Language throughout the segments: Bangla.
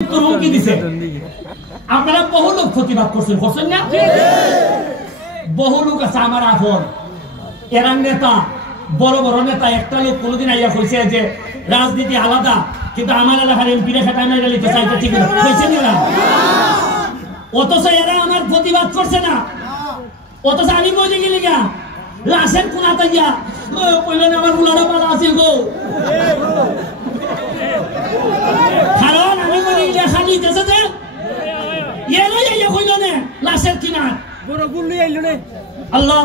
হুমকি দিছে। আপনারা বহু লোক প্রতিবাদ করছেন না? বহু লোক আছে আমার আপন, এরা নেতা, বড় বড় নেতা। একটা লোক কোনোদিন আইয়া কইছে যে রাজনীতি আলাদা, কিন্তু আমার এলাকার এমপি রেখা টাইম লিখতে চাইতে ঠিক হয়েছেন এরা। অথচ এরা আমার প্রতিবাদ করছে না। অথচ আমি বলে গেলি গা লাশের কোনাতে গিয়া বললেন আমার উলানো পালা আছে গো, কারণ আমি বলি খালি দেশে যে লাশের কিনার আল্লাহ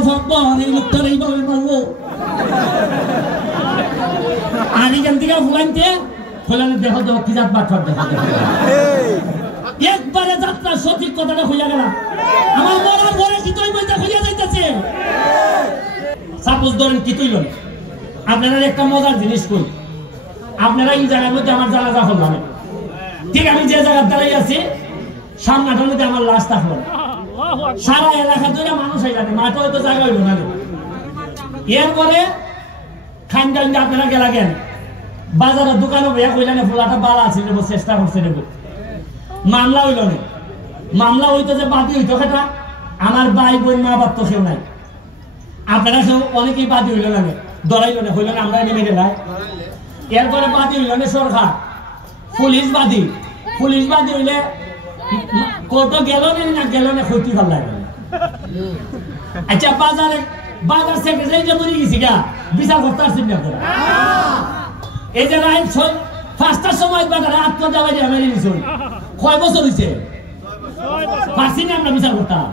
এই লোকটার এইভাবে মারবো। আমি কেন থেকে ফুলাইতে ফুলানে দেখো দেখো কি জাত বাট দেখো একবারে যাত্রা সঠিক কথাটা হইয়া গেল। আমার মরার পরে কি তুই বইটা হইয়া যাইতেছে। সাপোজ ধরেন কি তুইল, আপনারা একটা মজার জিনিস কই, আপনারা এই জায়গার মধ্যে আমার জানাজা হল না, ঠিক আমি যে জায়গার দাঁড়াই আছি সামনাটার মধ্যে আমার লাশ থাকলো, সারা এলাকা ধরে মানুষ হয়ে যাবে, মাঠে হয়তো জায়গা হইল না। এরপরে খান টাইম আপনারা গেলা গেন বাজারের দোকানে বইয়া কইলেন ফুলাটা বালা আছে নেবো, চেষ্টা করছে নেবো, মামলা হইল না। মামলা হইতো যে বাদী হইতো সেটা আমার ভাই বোন মা বাপ তো কেউ নাই, আপনারা কেউ অনেকেই বাদী হইল না, দরাইল না, হইল না আমরা নেমে গেলাম। এরপরে বাদী হইল না সরকার, পুলিশ বাদী। পুলিশ বাদী হইলে কোর্টও গেল না গেল না ক্ষতি ভাল লাগে। আচ্ছা বাজার সেক্রেটারি যে মরে গেছি গা বিচার করতে আসছেন না করে, এই যে রাইট 5টার সময় বাজারে আত্মহত্যা বাড়ি আমি নিয়েছি, কয় বছর হয়েছে পারছি না আমরা বিচার করতাম।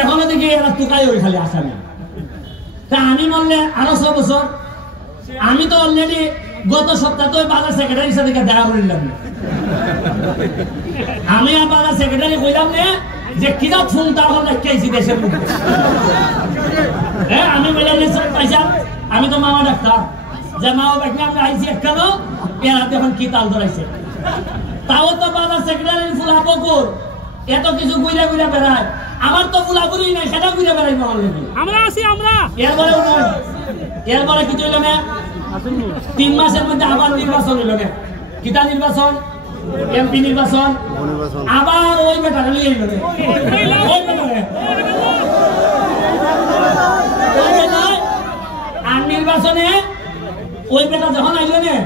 এখনো দেখি এরা টুকাই ওই খালি আসা না। তা আমি বললে আরো 6 বছর। আমি তো অলরেডি গত সপ্তাহে বাজার সেক্রেটারির সাথে দেখা করিলাম। আমি আর বাজার সেক্রেটারি কইলাম না যে কিনা ফোন তাহলে লেখাইছি দেশের মধ্যে। হ্যাঁ আমি বললাম পয়সা, আমি তো মামা ডাক্তার, যে মামা বাকি আমরা আইসি একখানো এরা এখন কি তাল ধরাইছে। তাও তো বাজার সেক্রেটারির ফুলা বকুর এত কিছু বুঝা বুঝা বেড়ায়, আমার তো ফুলাপুরি নাই, সেটা বুঝা বেড়াই আমরা আছি। আমরা এরপরে কি চলল না, 3 মাসের মধ্যে আবার নির্বাচন হইল না। কিতা নির্বাচন? এমপি নির্বাচন। আবার ওই বেটারে লিয়ে এলো না, ওই বেটারে আর নির্বাচনে ওই বেটা যখন আইল না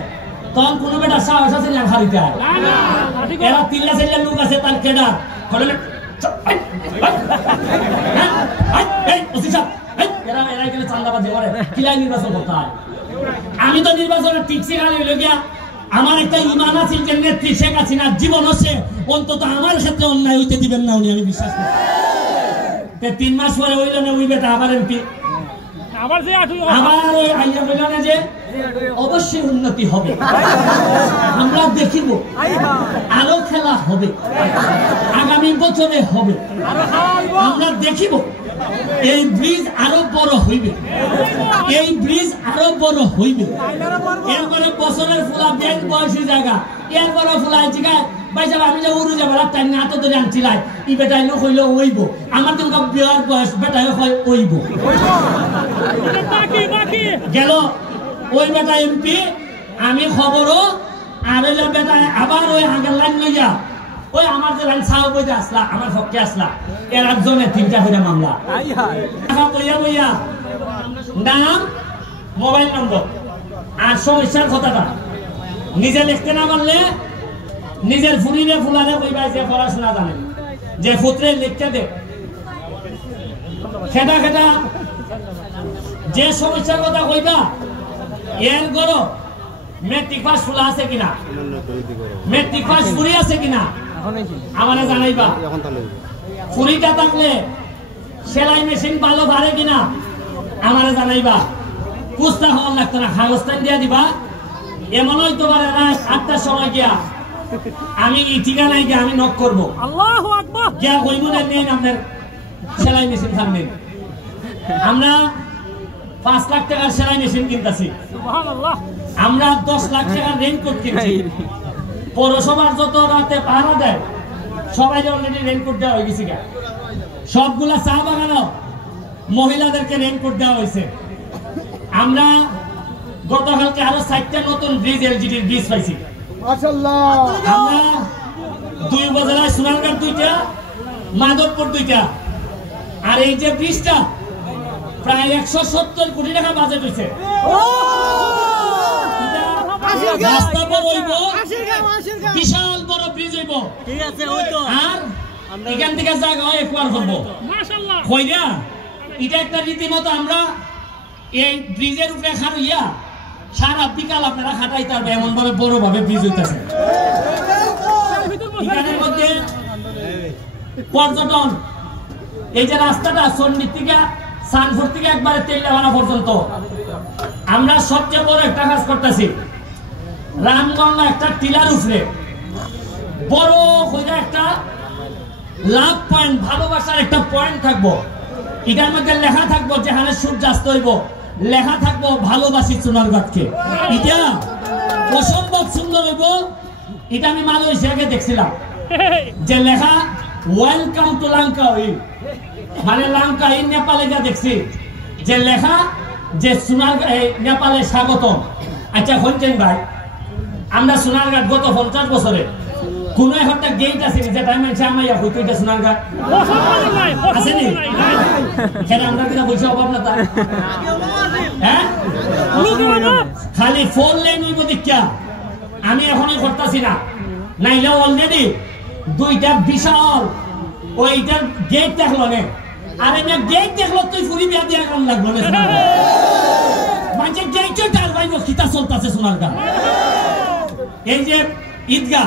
তখন কোন বেটা সাহস আছে না খারিতে। এরা 3 লোক আছে তার কেডার আমি তো নির্বাচনে টিকছি খালি হইল গিয়া আমার একটা ইমান আছে যে নেত্রী শেখ হাসিনার জীবন হচ্ছে অন্তত আমার ক্ষেত্রে অন্যায় হইতে দিবেন না উনি, আমি বিশ্বাস করি। 3 মাস পরে হইল না ওই বেটা আবার এমপি, আবার ওই আইয়া হইল না যে অবশ্যই উন্নতি হবে, আমরা দেখিব, আরো খেলা হবে, আগামী বছরে হবে, আমরা দেখিব এই ব্রিজ আরো বড় হইবে, এই ব্রিজ আরো বড় হইবে। এরপরে বছরের ফুলা বেশ বয়সী জায়গা, এরপরে ফুলা জিগায় ভাই সাহেব আমি যে উড়ু যাবো তাই না তো ধরে আনছিলাই ই বেটাই লোক হইলে ওইব, আমার তো বিয়ার বয়স বেটাই হয় ওইব। গেল ওই বেটা এমপি, আমি খবরও আর বেটা আবার ওই আগের লাইন লইয়া ওই আমার যে লাইন সাহ বইতে আসলা আমার পক্ষে আসলা, এর একজনে 3টা করে মামলা বইয়া বইয়া নাম মোবাইল নম্বর আর সমস্যার কথাটা নিজে লিখতে না পারলে নিজের ফুরিরে ফুলারে কইবা যে পড়াশোনা জানে যে পুত্রে লিখতে দে খেটা খেটা যে সমস্যার কথা কইবা এর গরো মেট্রিক পাস ফুলা আছে কিনা, মেট্রিক পাস ফুরি আছে কিনা আমারে জানাইবা। ফুরিটা থাকলে সেলাই মেশিন ভালো ভারে কিনা আমারে জানাইবা। পুস্তা হওয়ার লাগতো না, কাগজটান দিয়া দিবা। এমন হইতে পারে না 8টার সময় গিয়া আমি ঠিকানায় গিয়ে আমি নক করবো, আল্লাহু আকবার গিয়া কইব না নেন আপনার সেলাই মেশিন খান। আমরা 5 লাখ টাকার সেলাই মেশিন কিনতেছি, আমরা 10 লাখ টাকার রেইনকোট কিনছি। পৌরসভার যত রাতে পাহারা দেয় সবাই অলরেডি রেইনকোট দেওয়া হয়ে গেছে, সবগুলা চা বাগানো মহিলাদেরকে রেইনকোট দেওয়া হয়েছে। আমরা গতকালকে আরো 4টা নতুন ব্রিজ এলজিডির ব্রিজ পাইছি। মাশাআল্লাহ আমরা 2টা, মাধবপুর 2টা। আর এই যে ব্রিজটা প্রায় 170 কোটি টাকা বাজেট হয়েছে। রাস্তা বড় হইব, বিশাল বড় ব্রিজ হইব। আর এখান থেকে জায়গা একবার করবো কইরা এটা একটা রীতিমতো আমরা এই ব্রিজের উপরে খাড়াইয়া সারা বিকাল আপনারা খাটাইতে পারবে, এমন ভাবে বড় ভাবে ব্রিজ হইতেছে। এখানের মধ্যে পর্যটন, এই যে রাস্তাটা সন্নির থেকে সানপুর থেকে একবারে তেলিয়াখানা পর্যন্ত আমরা সবচেয়ে বড় একটা কাজ করতেছি। রামগঙ্গা একটা টিলার উপরে বড় করে একটা লাভ পয়েন্ট, ভালোবাসার একটা পয়েন্ট থাকবো। এটার মধ্যে লেখা থাকবো যেখানে সূর্যাস্ত হইব, লেখা থাকবো ভালোবাসি সোনারগাঁকে। এটা অসম্ভব সুন্দর হইব। এটা আমি মালয়েশিয়াকে দেখছিলাম যে লেখা ওয়েলকাম টু লাঙ্কাউই, মানে লাঙ্কাউই নেপালে যা দেখছি যে লেখা যে সোনারগাঁ নেপালে স্বাগতম। আচ্ছা হচ্ছেন ভাই, আমরা সোনারগাঁ গত 50 বছরে কোন একটা গেট আছে যেটা মানুষ আমাইয়া হইতো এটা সোনারগাঁ আসেনি? কেন আমরা কিনা বলছি অভাব না তার? হ্যাঁ, খালি 4 লেন হইব দীক্ষা আমি এখনই করতেছি না, নাইলে অলরেডি 2টা বিশাল ওইটার গেট দেখলো নে। আর এটা গেট দেখলো তুই ফুরি বিয়া দিয়া কাম লাগলো না। মানে গেটও টার ভাই খিতা চলতেছে সোনারগাঁ। এই যে ঈদগাহ,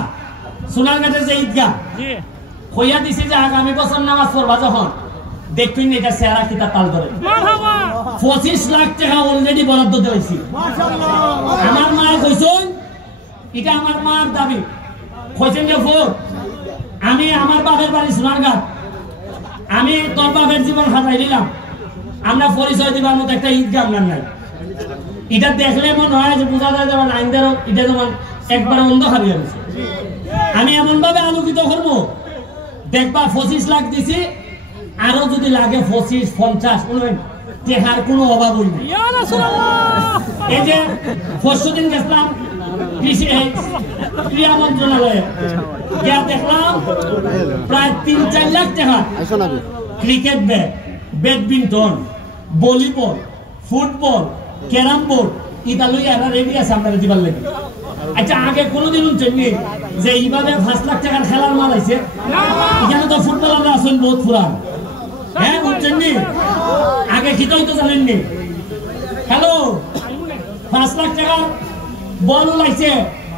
সোনারগাঁটের যে ঈদগাহ হইয়া দিছে যে আগামী বছর নামাজ পড়বা যখন দেখবেন এটা চেহারা খিতা তাল ধরে। 25 লাখ টাকা অলরেডি বরাদ্দ দিয়েছি। আমার মা কইছেন, এটা আমার মার দাবি, কইছেন যে আমি আমার বাপের বাড়ি সোনারগাঁ, আমি তোর বাপের জীবন হাতাই দিলাম, আমরা পরিচয় দিবার মতো একটা ঈদগাহ আমরা নাই। এটা দেখলে মনে হয় যে বোঝা যায় যেমন আইনদের এটা যেমন একবার অন্ধকার হয়ে গেছে। আমি এমন ভাবে আলোকিত করবো দেখবা 25 লাখ দিছি, আরো যদি লাগে 25-50 টেকার কোনো অভাব হইনি। এই যে পরশুদিন গেছিলাম ক্রীড়া মন্ত্রণালয়ে, যা দেখলাম প্রায় 3-4 লাখ টাকা cricket bat, badminton, volleyball, football, carrom board এটা লই এরা রেডি আছে আমরা দিবার লাগে। আচ্ছা আগে কোনোদিন শুনছেননি যে এইভাবে 5 লাখ টাকার খেলার মাল আছে? এখানে তো ফুটবলাররা আছেন বহুত পুরান। হ্যাঁ বুঝছেননি? আগে খিতাই তো জানেননি। হ্যালো, 5 লাখ টাকার বল লাগছে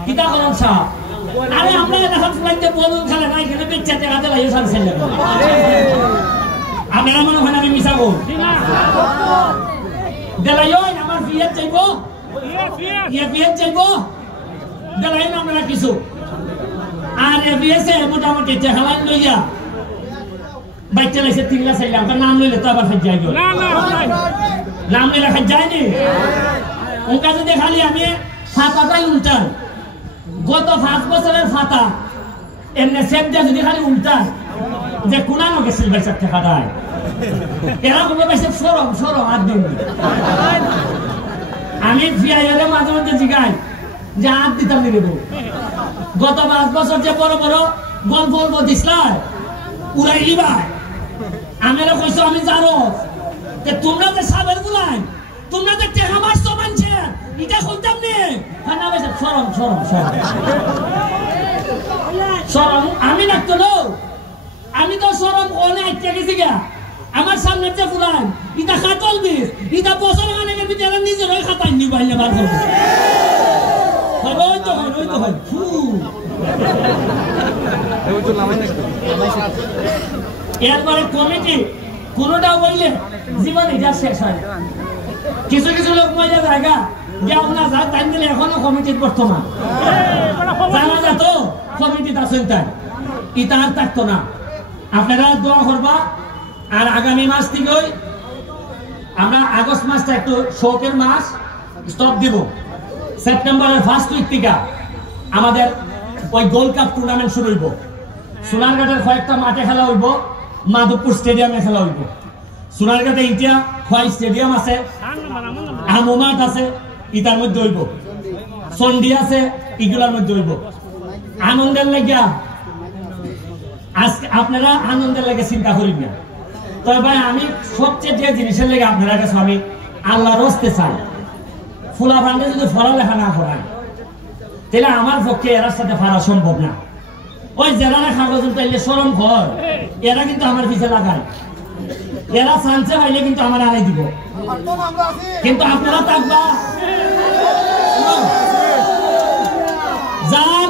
কিতা করেন সাহ? আরে আমরা দেখা ফ্লাইটে বল খেলে না, এখানে 4 টাকা দিয়ে লাগে সার ছেলে। আপনারা মনে হয় আমি মিশা গো দেলাই আমার বিয়ে চাইবো, বিয়ে চাইবো দেলাই না আমরা কিছু। আর বিয়েছে মোটামুটি হেলাইন লইয়া বাইকটা লাইছে 3 লাখ চাইলাম, নাম লইলে তো আবার যাই নাম লইলে খাই যায়নি। ওটা যদি খালি আমি ফাতাটাই উল্টাই, গত 5 বছরের ফাতা এমনি সেপটা যদি খালি উল্টাই যে কোনানো গেছিল বেচার টাকা দেয়, এরা কোনো বেশি সরম সরম আর দিন। আমি ফিয়াইলে মাঝে মধ্যে জিগাই যে আর দিতাম নিব। গত 5 বছর যে বড় বড় গল্প গল্প দিসলাই উড়াই লিবাই, আমি কইছো আমি জানো যে তোমরা যে সাবের গুলাই তোমরা যে টেকা মারছো মানছে এটা কইতাম নে না বেশি সরম সরম সরম সরম আমি রাখতো না। আমি তো সরম কোনে আইতে গেছি গা, আমার সামনে যে ফুলান এটা খাতল দিস, এটা বছর খানেকের ভিতরে নিজের ওই খাতাই নিবাইলে বার করবো। এরপরে কমিটি কোনটা বললে জীবন এটা শেষ হয়। কিছু কিছু লোক মজা জায়গা যাও না যা টাইম দিলে এখনো কমিটির বর্তমান জানা যেত কমিটিতে আছেন তাই এটা আর থাকতো না। আপনারা দোয়া করবা। আর আগামী মাস থেকে আমরা আগস্ট মাসটা একটু শোকের মাস স্টপ দিব। সেপ্টেম্বরের ফার্স্ট উইক থেকে আমাদের ওই গোল্ড কাপ টুর্নামেন্ট শুরু হইব। সোনারঘাটের কয়েকটা মাঠে খেলা হইব, মাধবপুর স্টেডিয়ামে খেলা হইব। সোনারঘাটে ইন্ডিয়া খোয়াই স্টেডিয়াম আছে, আমো মাঠ আছে, ইটার মধ্যে হইব। চন্ডী আছে, ইগুলার মধ্যে হইব। আনন্দের লাগিয়া আজকে আপনারা আনন্দের লাগে চিন্তা করি না, তবে ভাই আমি সবচেয়ে যে জিনিসের লেগে আপনারা কাছে আমি আল্লাহর হস্তে চাই, ফুলা ফান্ডে যদি পড়ালেখা না করায় তাহলে আমার পক্ষে এরার সাথে পারা সম্ভব না। ওই যারা কাগজ তাইলে শরম ঘর এরা কিন্তু আমার পিছে লাগায়, এরা চান্সে পাইলে কিন্তু আমার আড়াই দিব, কিন্তু আপনারা থাকবা যার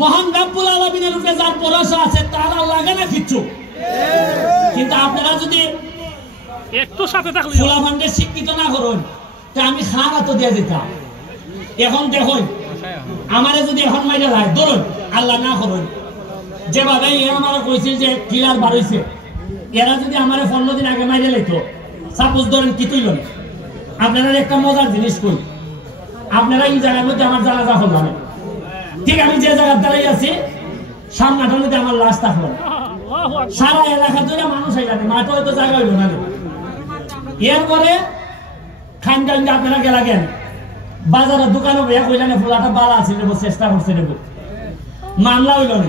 মহান রব্বুল আলামিনের উপরে যার ভরসা আছে তার আর লাগে না কিচ্ছু। কিন্তু আপনারা যদি একটু সাথে থাকলে ফুলা ফান্ডে শিক্ষিত না করুন তা আমি খানা তো দিয়ে যেতাম। এখন দেখুন আমারে যদি এখন মাইরে লাই ধরুন আল্লাহ না করুন, যেভাবে এরা আমার কইছে যে কিলার বাড়াইছে, এরা যদি আমারে 15 দিন আগে মাইরে লাইতো, সাপোজ ধরেন কি তুইল, আপনারা একটা মজার জিনিস কই, আপনারা এই জায়গার মধ্যে আমার জানাজা করলাম, ঠিক আমি যে জায়গায় দাঁড়িয়ে আছি সামনাটার মধ্যে আমার লাশ থাকলো, সারা এলাকা ধরে মানুষ হয়ে যাবে, মাঠে হয়তো জায়গা হইল না। এরপরে খান টাইম আপনারা গেলা গেন বাজারের দোকানে বইয়া কইলেন ফুলাটা বালা আছে নেবো, চেষ্টা করছে নেবো, মামলা হইল না।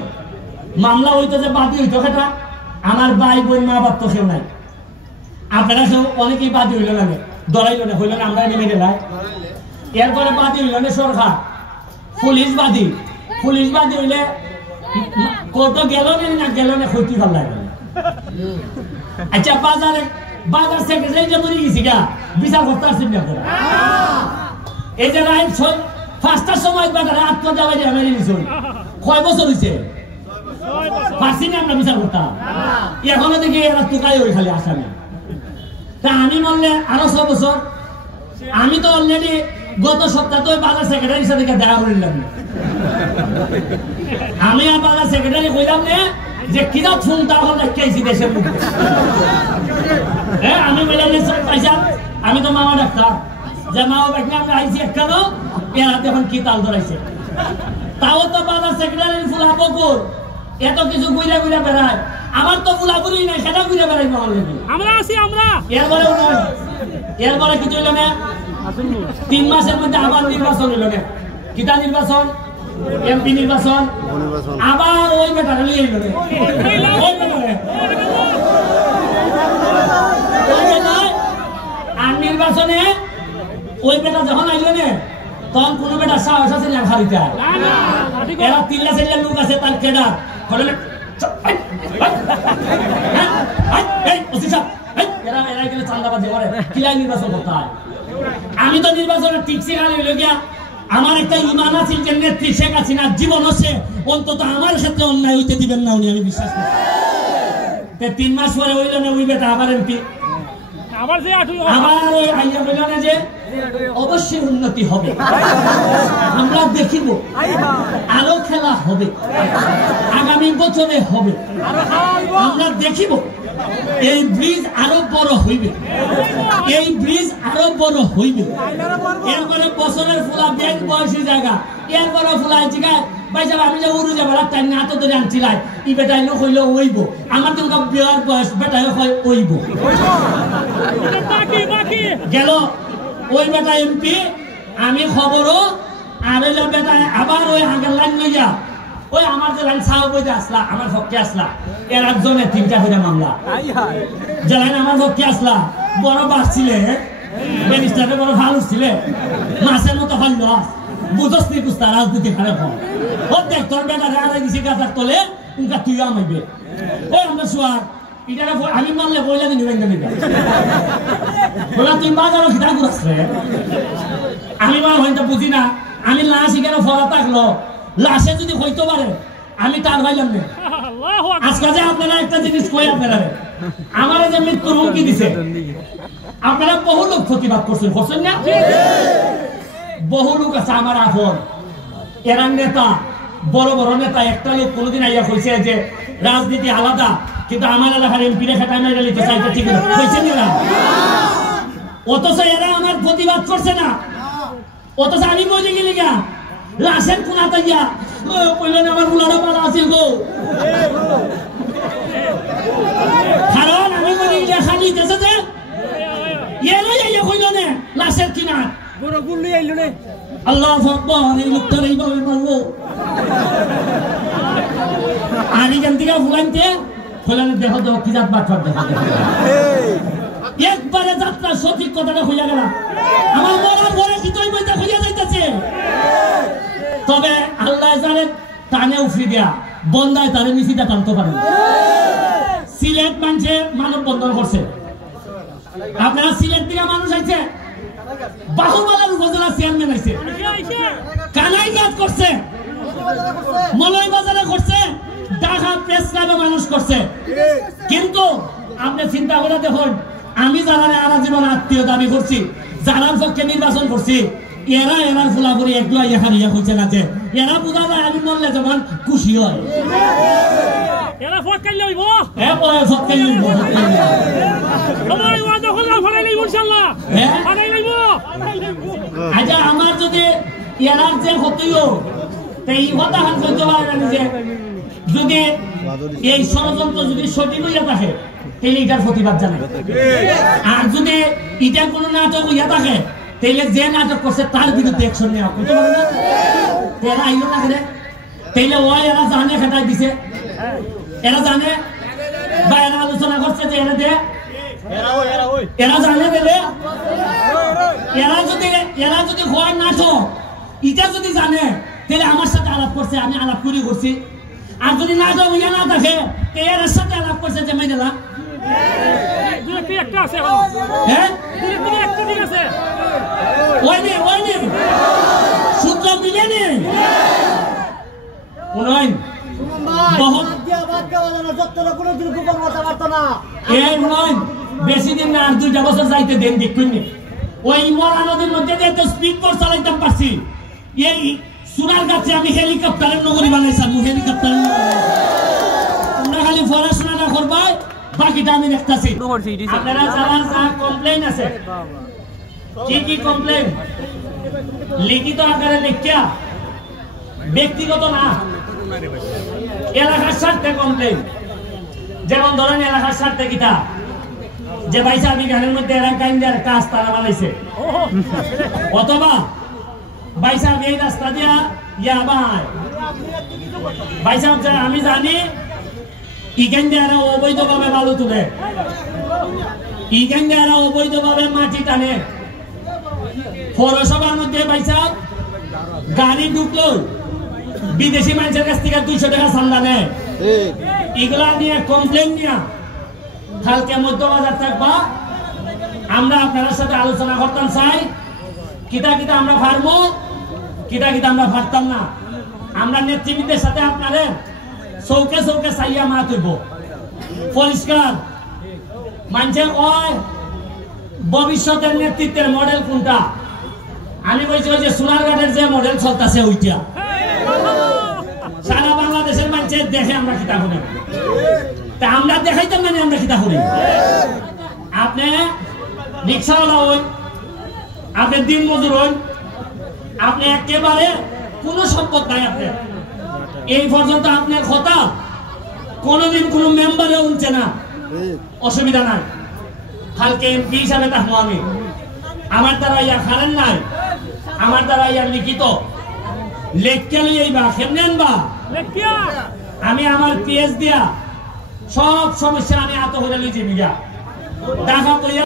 মামলা হইতো যে বাদী হইতো সেটা আমার ভাই বোন মা বাপ তো কেউ নাই, আপনারা কেউ অনেকেই বাদী হইল না, দরাইল না, হইল না আমরা নেমে গেলাম। এরপরে বাদী হইল না সরকার, পুলিশ বাদী হইলে কত গেল না গেল না ক্ষতি ভাল লাগে। আচ্ছা বাজার সেক্রেটারি যে মরে গেছি গা বিচার করতে আসছেন না আপনারা, এই যে রাইন 5টার সময় বাজারে আত্মহত্যা বাইরে মেরে নিয়েছিল, কয় বছর হয়েছে পারছি না আমরা বিচার করতাম, এখনো দেখি এরা টুকাই ওই খালি আসামি। তা আমি বললে আরো 6 বছর, আমি তো অলরেডি গত সপ্তাহে তো বাজার সেক্রেটারির সাথে দেখা করে নিলাম, আমি আর বাজার সেক্রেটারি কইলাম না যে কিনা ফোন তাহলে রেখেছি দেশের মধ্যে। হ্যাঁ আমি বললাম পয়সা, আমি তো মামা ডাক্তার, যে মা বাবা আমরা আইসি কেন এরা এখন কি তাল ধরাইছে, তাও তো বাজার সেক্রেটারি ফুলা বকুর এত কিছু ঘুরে ঘুরে বেড়ায়, আমার তো ফুলাপুরি নাই সেটা ঘুরে বেড়াইবো আমার নাকি আমরা আছি আমরা। এরপরে কি হইল না 3 মাসের মধ্যে আবার নির্বাচন হইল না, কিতা নির্বাচন এমপি নির্বাচন, আবার ওই বেটারে নিয়ে এলো আর নির্বাচনে ওই বেটা যখন আইল না তখন কোন বেটা সাহস আছে না খারিতে, এরা 3 লোক আছে তার কেডা নির্বাচন করতে হয়। আমি তো নির্বাচনে টিকছি গিয়া আমার একটা ইমান আছে যে নেত্রী শেখ হাসিনা জীবন হচ্ছে অন্তত আমার ক্ষেত্রে অন্যায় হইতে দিবেন না উনি, আমি বিশ্বাস করি। 3 মাস পরে হইল না ওই বেটা আবার এমপি, আবার ওই আইয়া হইল না যে অবশ্যই উন্নতি হবে, আমরা দেখিব আরো খেলা হবে, আগামী বছরে হবে, আমরা দেখিব এই ব্রিজ আরো বড় হইবে, এই ব্রিজ আরো বড় হইবে। এরপরে বছরের ফুলা বেশ বয়সী জায়গা, এরপরে ফুলা জায়গায় ভাই আমি যে উড়ু যাবার তাই না তো ধরে আনছিলাই ই বেটাই লোক হইলে ওইব, আমার তো বিয়ার বয়স বেটাই হয় ওইব গেল ওই বেটা এমপি, আমি খবরও আর বেটা আবার ওই আগের লাইন লইয়া ওই আমার যে লাইন সাহ বইতে আসলা আমার পক্ষে আসলা, এর একজনের 3টা করে মামলা, যে লাইন আমার পক্ষে আসলা বড় বাস ছিলে ব্যারিস্টারে বড় ভালো ছিলে, মাছের মতো হইল বুঝস নি কুস্তা রাজনীতি খারাপ হয়, ও দেখ তোর বেটা রাজা গেছি গাছার তলে উনকা তুইও আমাইবে, ওই আমরা শোয়া এটা আমি মানলে বইলা দিন বলা তুই বাজারও খিতা ঘুরাচ্ছে, আমি মা হয়তো বুঝি না, আমি লাশ এখানে ফলা থাকলো লাশে যদি হইতে পারে আমি তার ভাইলাম না। আজকে যে আপনারা একটা জিনিস কই, আপনারা আমার যে মৃত্যুর হুমকি দিছে, আপনারা বহু লোক প্রতিবাদ করছেন না, বহু লোক আছে আমার আপন, এরা নেতা বড় বড় নেতা, একটা লোক কোনোদিন আইয়া কইছে যে রাজনীতি আলাদা কিন্তু আমার এলাকার এমপি রেখা টাইম লিখতে চাইতে ঠিক হয়েছে না, অথচ এরা আমার প্রতিবাদ করছে না, অথচ আমি বলে গেলি গা লাশের কোনা তাইয়া কইলেন আমার বুলানো পালা আছে গো, কারণ আমি বলি যে খালি দেশে যে এলো যাইয়া কইল না লাশের কিনা বড় গুলি আইলো না, আল্লাহু আকবার, এই লোকটার এইভাবে বলবো আর এখান থেকে ফুলাইতে ফুলানে দেখো দেখো কি জাত বাট দেখো একবারে যাত্রা সঠিক কথাটা হইয়া গেল আমার মরার পরে কিতই বইটা হইয়া যাইতেছে তবে আল্লাহ জানে টানে উফরি দেয়া বন্দায় তারে মিছিটা টানতে পারে সিলেট মানুষে মানব বন্ধন করছে আপনারা সিলেট থেকে মানুষ আইছে বাহুবালার উপজেলা চেয়ারম্যান আইছে কানাইঘাট করছে মলয় বাজারে করছে ঢাকা প্রেস ক্লাবে মানুষ করছে কিন্তু আপনি চিন্তা করে দেখুন আমি যারা আরা জীবন আত্মীয় দাবি করছি যারার পক্ষে নির্বাচন করছি এরা এরার ফুলাপুরি একটু এখানে হয়েছে না যে এরা বোঝা যায় আমি মরলে যেমন খুশি হয় এরা ভোট কাইলে হইব হ্যাঁ ভোট কাইলে হইব আমার ওয়াদা হলো ফালাই লইব ইনশাআল্লাহ ফালাই লইব আচ্ছা আমার যদি এরার যে হতইও এই কথা হাত করতে পারে না যে যদি এই ষড়যন্ত্র যদি সঠিক হইয়া থাকে তাহলে এটার প্রতিবাদ জানাই আর যদি এটা কোনো নাটক হইয়া থাকে তাহলে যে নাটক করছে তার বিরুদ্ধে অ্যাকশন নেওয়া করতে পারে না এরা আইলো না করে তাহলে ওই এরা জানে খেটাই দিছে এরা জানে বা এরা আলোচনা করছে যে এরা দে এরা জানে দেবে এরা যদি হয় নাটক এটা যদি জানে তাহলে আমার সাথে আলাপ করছে আমি আলাপ করছি আর যদি নাটক হইয়া না থাকে এর সাথে আলাপ করছে যে মাইনেলা একটা আছে হ্যাঁ একটা দিন আছে ওইনি সূত্র মিলে নি উন্নয়ন বহুত এই উন্নয়ন বেশি দিন না আর 2 বছর যাইতে দেন দেখুন ওই মরা নদীর মধ্যে যে তো স্পিড বোট চালাইতে পারছি এই সোনার গাছে আমি হেলিকপ্টারের নগরী বানাইছি হেলিকপ্টার তোমরা খালি পড়াশোনাটা করবা বাকিটা আমি দেখতাছি আপনারা যারা যা কমপ্লেইন আছে কি কমপ্লেইন লিখিত আকারে লিখিয়া ব্যক্তিগত না এলাকার স্বার্থে কমপ্লেইন যেমন ধরেন এলাকার স্বার্থে কিতা যে ভাইসা আমি গানের মধ্যে এরা কাইন্দার কাজ তারা বানাইছে অথবা ভাইসা আমি এই রাস্তা দিয়া ইয়াবাই ভাইসা আমি জানি ইখান দিয়ে এরা অবৈধভাবে বালু তুলে ইখান দিয়ে এরা অবৈধভাবে মাটি টানে পৌরসভার মধ্যে ভাইসা গাড়ি ঢুকলো বিদেশি মানুষের কাছ থেকে 200 টাকা চান্দা নেয় এগুলা নিয়ে কমপ্লেন নিয়ে কালকে মধ্যবাজার থাকবা আমরা আপনার সাথে আলোচনা করতাম চাই কিতা আমরা পারবো কিতা আমরা পারতাম না আমরা নেতৃবৃন্দের সাথে আপনাদের চৌকে চৌকে চাইয়া মারা তুলব পরিষ্কার মানুষের কয় ভবিষ্যতের নেতৃত্বের মডেল কোনটা আমি বলছি ওই যে সোনারঘাটের যে মডেল চলতেছে ওইটা সারা বাংলাদেশের মানুষের দেখে আমরা কিতা করি তা আমরা দেখাইতাম মানে আমরা কিতা করি আপনি রিক্সাওয়ালা হন আপনি দিন মজুর হন আপনি একেবারে কোনো সম্পদ নাই আপনার এই পর্যন্ত আপনার কথা কোনোদিন কোনো মেম্বারে উঠছে না অসুবিধা নাই কালকে এমপি হিসাবে থাকবো আমি আমার দ্বারা ইয়া খালেন নাই আমার দ্বারা ইয়া লিখিত লেখকে লইবা কেমনে আনবা আমি আমার পিএস দিয়া সব সমস্যা আমি আত হয়ে লইছি বিঘা দেখা করিয়া